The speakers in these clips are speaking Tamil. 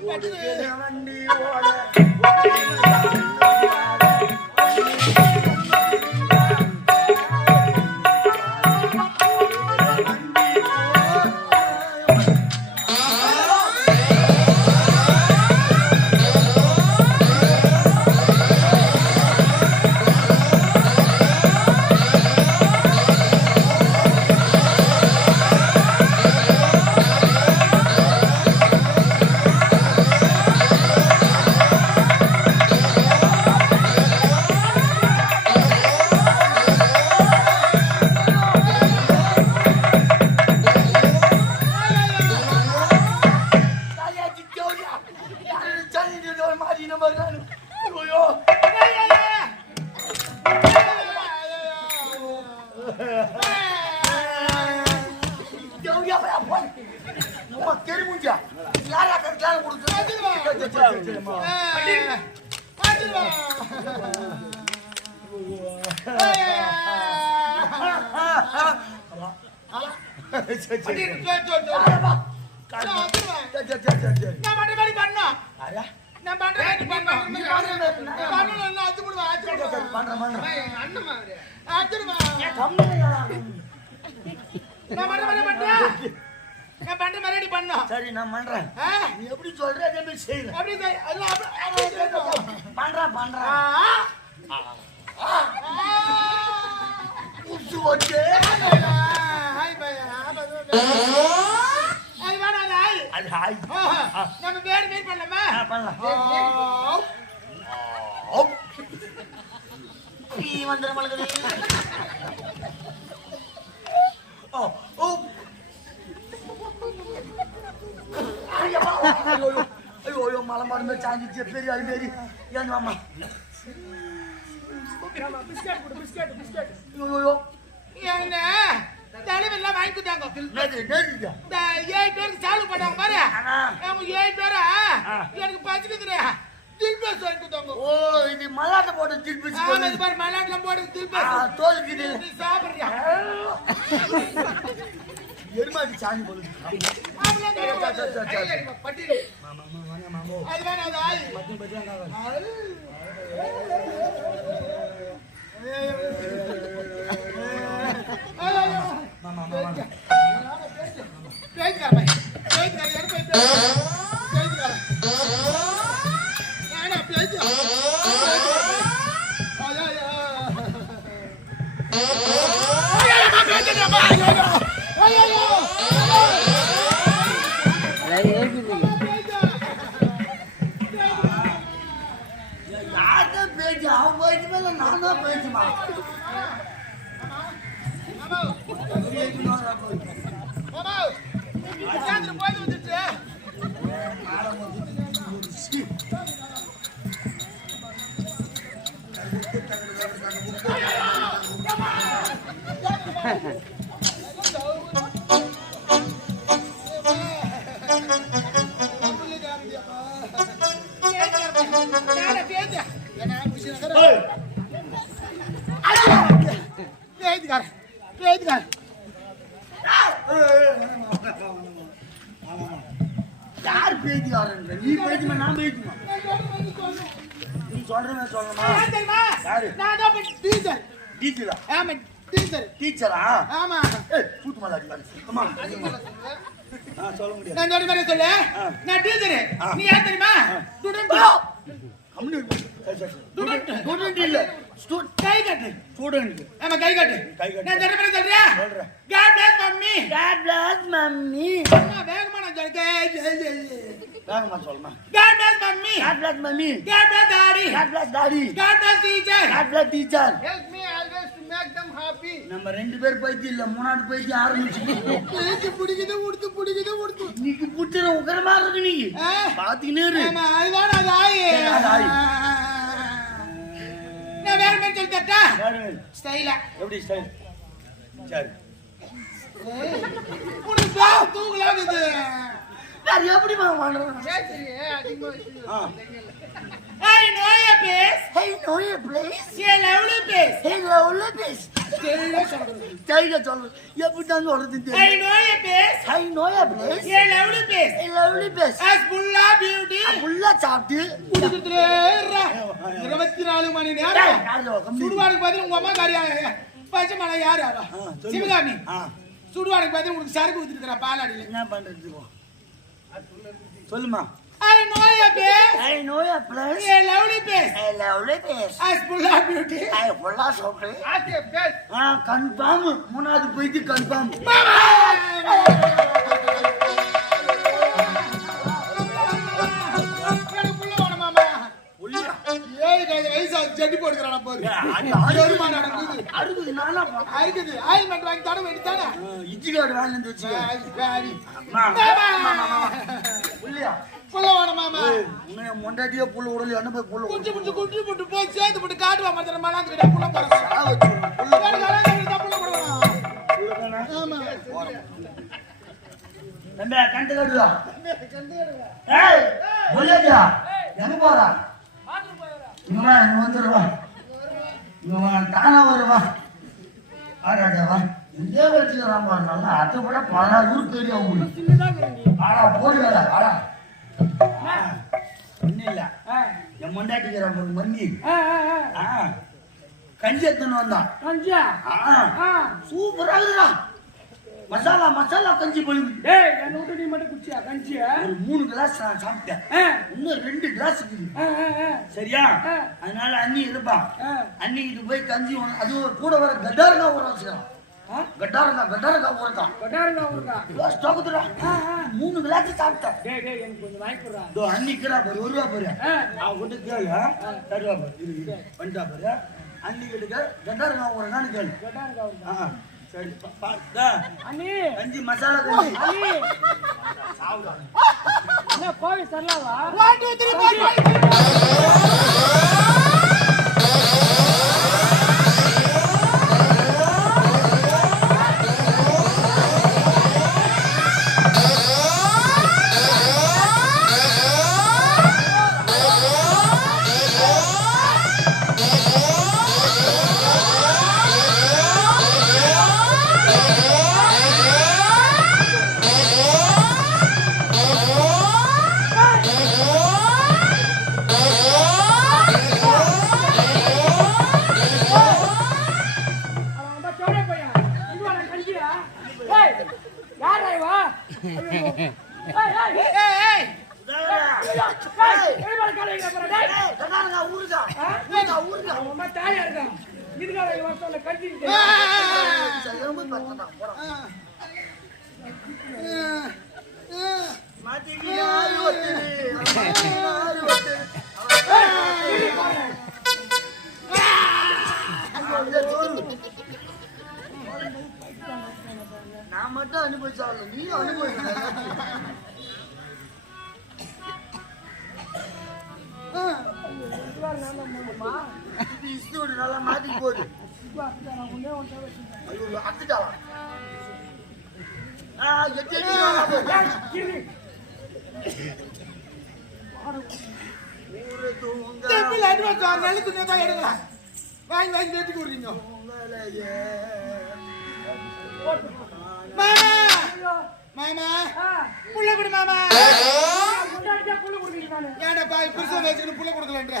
பட்டு. வண்டி ஓட நான் பண்ற மாதிரி நீ பண்ணோம் சரி நான் பண்றேன்? நீ எப்படி சொல்ற அதே மாதிரி செய்யறேன் அப்படி செய்யணும். பண்றேன்? பண்றேன். வச்சு. அது வேணாம், அது ஹாய். அது ஹாய் ஆஹா. நம்ம வேறு மீன் பண்ணலாமா ஆ, பண்ணலாம் ஆ. ஓப். நீ வந்துட மலகுது ஓ ஓ ஐயோ ஐயோ ஐயோ ஐயோ மலை மருந்து சாஞ்சிச்சு பெரிய அது பெரிய ஏன் மாமா பிஸ்கட் கொடு, பிஸ்கட், பிஸ்கட். ஐயோ ஐயோ என்ன தலைவெல்லாம் வாங்கி கொடுத்தாங்க இந்த ஏழு பேருக்கு சால்வ் பண்ணாங்க பாரு. ஆனா. அவங்க ஏழு பேரா. எனக்கு பச்சுக்குதுரு தில்பேஸ் வாங்கி கொடுத்தாங்க. ஓ இது மல்லாட்ட போட்டு திருப்பி ஆமா இது பாரு மலையாட்டுல போடு தில்பேஸ் தோலுக்குது நீ சாப்பிடுறியா? சாணி போடுது பட்டியல். மாமா மாமா வாங்க மாமா. அது வேணாம், அது ஆயி. பத்து பத்து பேச்சு அவன் பேச்சு மேல நான் தான் பேச்சுமா யார் பேச்சுக்காரன் நீ பேச்சுமா நான் பேச்சுமா நீ சொல்றேன் சொல்லணுமா தெரியுமா? யாரு? நான் தான் டீச்சர். டீச்சரா ஆமா, டீச்சர். டீச்சரா ஆமா. ஏய் கூத்து மேல அடி வாங்க அம்மா சொல்ல முடியாது நான் சொல்ற மாதிரி சொல்லு. நான் டீச்சரு. நீ யார் தெரியுமா? ஸ்டூடெண்ட். சரி. ஸ்டூடெண்ட். ஸ்டூடெண்ட் இல்ல கை காட்டு. ஸ்டூடெண்ட் ஆமா, கை காட்டு. கை காட்டு. நான் சொல்ற மாதிரி சொல்றியா? சொல்றேன். God bless mommy. God bless mommy அம்மா, வேகமா நான் சொல்றேன். வேகமா சொல்லுமா God bless mommy. God bless mommy God bless daddy. God bless daddy God bless teacher. God bless teacher Help me always to make them happy. நம்ம ரெண்டு பேர் பைத்தி இல்ல மூணாவது பைத்தி ஆரம்பிச்சு பேச்சு பிடிக்குது, உடுத்து பிடிக்குது, உடுத்து. இன்னைக்கு புட்டுற உக்கரமா இருக்கு நீ ஆ. பாத்துக்கினே இரு ஆமா, அதுதான் அது ஆயி. சரி, அது ஆயி. நான் வேற மாதிரி சொல்லி தரட்டா? யாரு? ஸ்டைலா. எப்படி ஸ்டைல் சரி உனக்கு பேர் தூக்கலாகுது. வேற ஆ I know your face. Hey, know your place? A lovely face. Hey, lovely சொல்றது. கையில சொல்லு எப்படி தான் சொல்றது I know your face. I know your place. A lovely face. Hey, lovely face as புல்லா பியூட்டி ஃபுல்லா சாப்பிட்டு இருபத்தி நாலு மணி நேரம்? சுடுவானுக்கு பதில் உங்க அம்மா காரியா பச்சை மலை யாரு அவ ஆ, சொல்லு. சிவகாமி ஆ, சுடுவானுக்கு பதில் உனக்கு சரக்கு ஊத்திருக்கிறா பாலாடியில என்ன பண்றது? சொல்லுமா I know your face. I know your plus A lovely face. I lovely face As புல்லா பியூட்டி. I a face. ஆ கன்ஃபார்ம் மூணாவது போயிட்டு கன்ஃபார்ம் ஜட்டி போட்டுக்கிறானா பாரு. எருமா நடக்குது. அறுபது நாளா அழுகுது. ஆயில்மெண்ட் வாங்கி தர கார்டு வாங்கி. மாமா. மாமா! புள்ளியா புள்ள வேணும் மாமா. உன்னை மொண்டாட்டியே புள்ள உடல் என்ன போய் புள்ள குஞ்சு புடிச்சு குஞ்சு புட்டு போய் சேர்த்து போட்டு காட்டுவா மாதிரி. ஆ வச்சு புள்ள ஆமா. கண்டு ஏய் எங்க போறா வா இங்க வந்துடுவா வா. தானா வருவா ஆடாடா இங்கே வச்சுக்கிறான் பாரு நல்லா. அதை விட பல ஊர் தெரியும் உங்களுக்கு ஆடா போடுவேடா ஆடா ஒன்றும் இல்லை. என் மண்டாட்டிக்கிற மண்ணி ஆ கஞ்சி எடுத்துன்னு வந்தான். கஞ்சியா? ஆ. சூப்பரா இருக்குடா மசாலா மசாலா கஞ்சி போயிருக்கு டேய் என்ன விட்டு நீ மட்டும் குச்சியா கஞ்சியா? ஒரு மூணு கிளாஸ் நான் சாப்பிட்டேன். இன்னும் ரெண்டு கிளாஸ் இருக்குது சரியா. அதனால அண்ணி இருப்பா. ஆ. அன்னிக்கிட்டு போய் கஞ்சி அது ஒரு கூட வர கட்டாரங்கா ஊற வச்சுக்கலாம்? கட்டாரங்கா கட்டாரங்கா ஊறதான் கொட்டாருங்க அவருக்கா கிளாஸ் ஆ. மூணு கிளாஸ் சாப்பிட்டேன். டேய் டேய் எனக்கு கொஞ்சம் வாங்கி கொடுறா இதோ அன்னிக்கிறா பாரு வருவா பாரு. ஆ. அவ கொண்டு கேளு தருவா பாரு இரு. வந்துட்டா பாரு. அன்னிக்கிட்டு கட்டாரங்கா ஊறங்கான்னு கேளு. கொட்டாருங்க சரி அண்ணி. கஞ்சி மசாலா கஞ்சி கோவில் சரலாவா நான் மட்டும் அனுபவிச்சாலும் நீ அனுபவிக்கணும் இது இஸ்தோடு நல்லா மாட்டிக்கு போகுது அத்துட்டாளா வாங்கி வாங்கி விடுறீங்க. மாமா மாமா உள்ள விடு மாமா புருஷன் வச்சுக்கிட்டு புள்ள கொடுக்கலன்ற.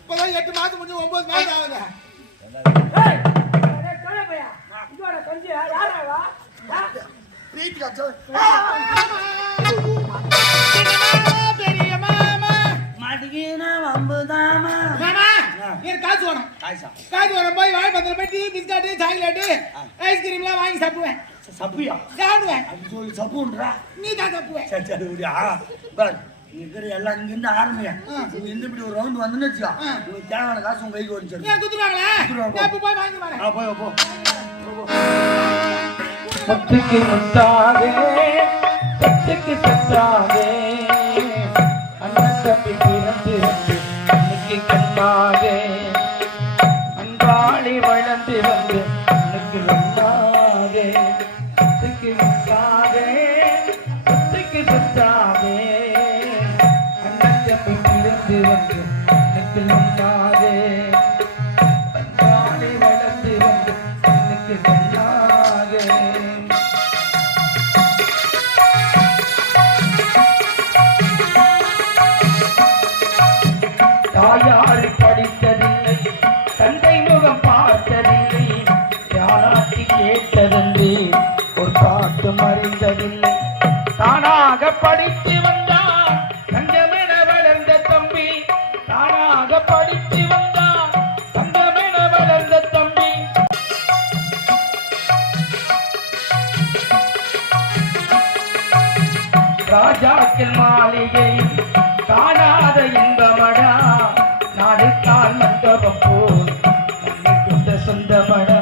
இப்பதான் எட்டு மாசம் முடிஞ்சு ஒன்பது மாசம் ஆகுது காசு வேணும். காசு? வேணும் போய் வாழைப்பழத்துல போய் டீ பிஸ்கட்டு சாக்லேட்டு ஐஸ்கிரீம்லாம் வாங்கி சாப்பிடுவேன். சப்புயா? சாப்பிடுவேன். சொல்லி சப்புன்றா? நீ தான் சாப்பிடுவேன் சரி சரி இருக்கிற எல்லாம் இங்க இருந்து ஆரம்பிங்க. இந்த இப்படி ஒரு ரவுண்ட் வந்துன்னு வச்சுக்கோ. உங்களுக்கு தேவையான காசு உங்க கைக்கு வந்து ஏன் குத்துருவாங்களா குத்துருவாங்க. நான் இப்ப போய் வாங்கி வரேன். ஆ போய் போ. முத்துக்கு முத்தாதே சத்துக்கு சத்தாதே. அண்ணன் தம்பி பிறந்து வந்து இன்னைக்கு கண்ணாதே. அன்பாளி வளர்ந்து வந்து ராஜாக்கள் மாளிகை காணாத இன்பமடா நாடு கால் மண்டபம் போல் கொண்ட சொந்தமடா.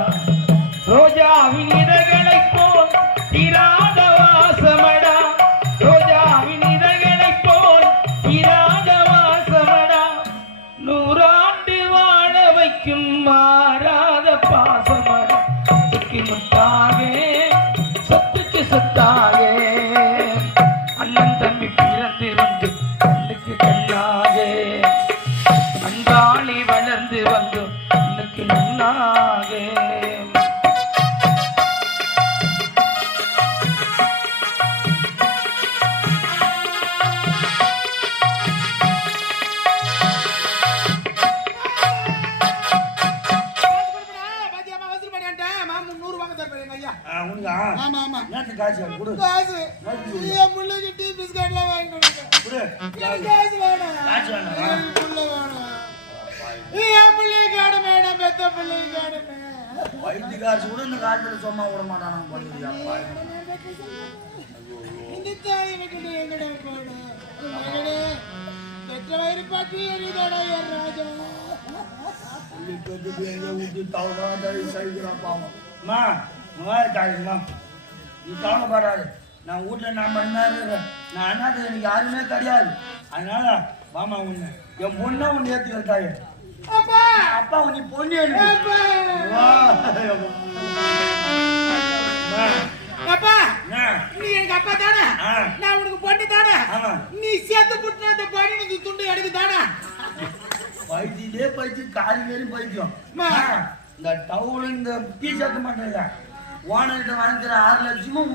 காசு கொடு காசு. என் பிள்ளைக்கு டீ பிஸ்கட்லாம் வாங்கி கொடுங்க. கொடு காசு வேணும். காசு வேணுமா? எனக்கு புள்ள வேணும். என் பிள்ளைக்கு வேணும் வேணும், பெத்த பிள்ளைக்கு. வயிற்று காசு கூட இந்த காலத்துல சும்மா விட மாட்டானா பண்ணுறியாப்பா இந்த தாய் விட்டுட்டு எங்கடா போகணும்? மகனே, பெற்ற வயிறு பற்றி எரியுதடா என் ராஜா. தவறான தடவை சகிக்கிறான் பாவம் அம்மா அம்மா தாயுமா நீ கவலைப்படாது. நான் வீட்டில் நான் பண்ணா இருக்கிறேன். நான் அண்ணாது எனக்கு யாருமே கிடையாது. அதனால வாமா உன்னை என் பொண்ணை உன்னை ஏற்றி வைத்தாயே அப்பா! நீ பொண்ணு அப்பா? நீ எனக்கு அப்பா தானே. நான் உனக்கு பொண்ணு தானே. நீ சேர்த்து புட்டு அந்த படி நீ துண்டு எடுக்கு தானே? பைத்தியத்திலே பைத்தியம் காலி வரையும் பைத்தியம். இந்த டவுல் இந்த டீ ஷர்ட் மாட்டேங்க ஓனர்கிட்ட வாங்கிக்கிற ஆறு லட்சமும்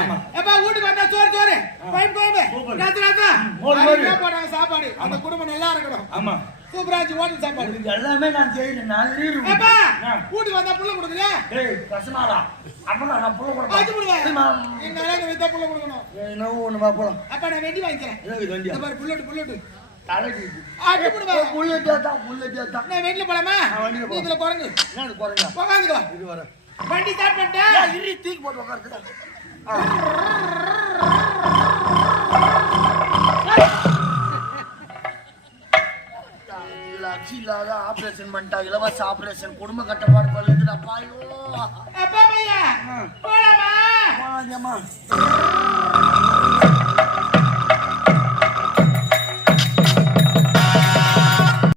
ஆமா. அப்பா வீட்டுக்கு வந்தா சோறு சோறு. பையன் குழம்பு. ராத்து ராத்தா போடுறாங்க சாப்பாடு. அந்த குடும்பம் நல்லா இருக்கணும். ஆமா. சூப்பராஜ் ஹோட்டல் சாப்பாடு. எல்லாமே நான் செய்யறேன் நான். அப்பா. வீட்டுக்கு வந்தா புள்ள கொடுக்குறியா? ஏய் பசுமாடா. அப்பதான் நான் புள்ள அது கொடுப்பேன் அழகு வித்தா புள்ள கொடுக்கணும். என்னவோ ஒண்ணுமா போலாம் அப்பா நான் வெண்டி வாங்கிக்கிறேன். எனக்கு இந்த பாரு புல்லட் புல்லட் தலைக்கு ஆட்டி போடுவேன் புல்லட்டே தான் புல்லட்டே தான். நான் போலாமா. இதுல குரங்கு. என்ன குறைங்க உக்காந்துக்கோ. இது வர. வண்டி ஸ்டார்ட் பண்ணிட்டேன் இரு தூக்கி போட்டு உட்காருக்குதா லட்சி இல்லாத ஆபரேஷன் பண்ணிட்டா இலவச ஆபரேஷன் குடும்ப கட்டுப்பாடு பண்ணுதுடா பாயோ. போலாமா?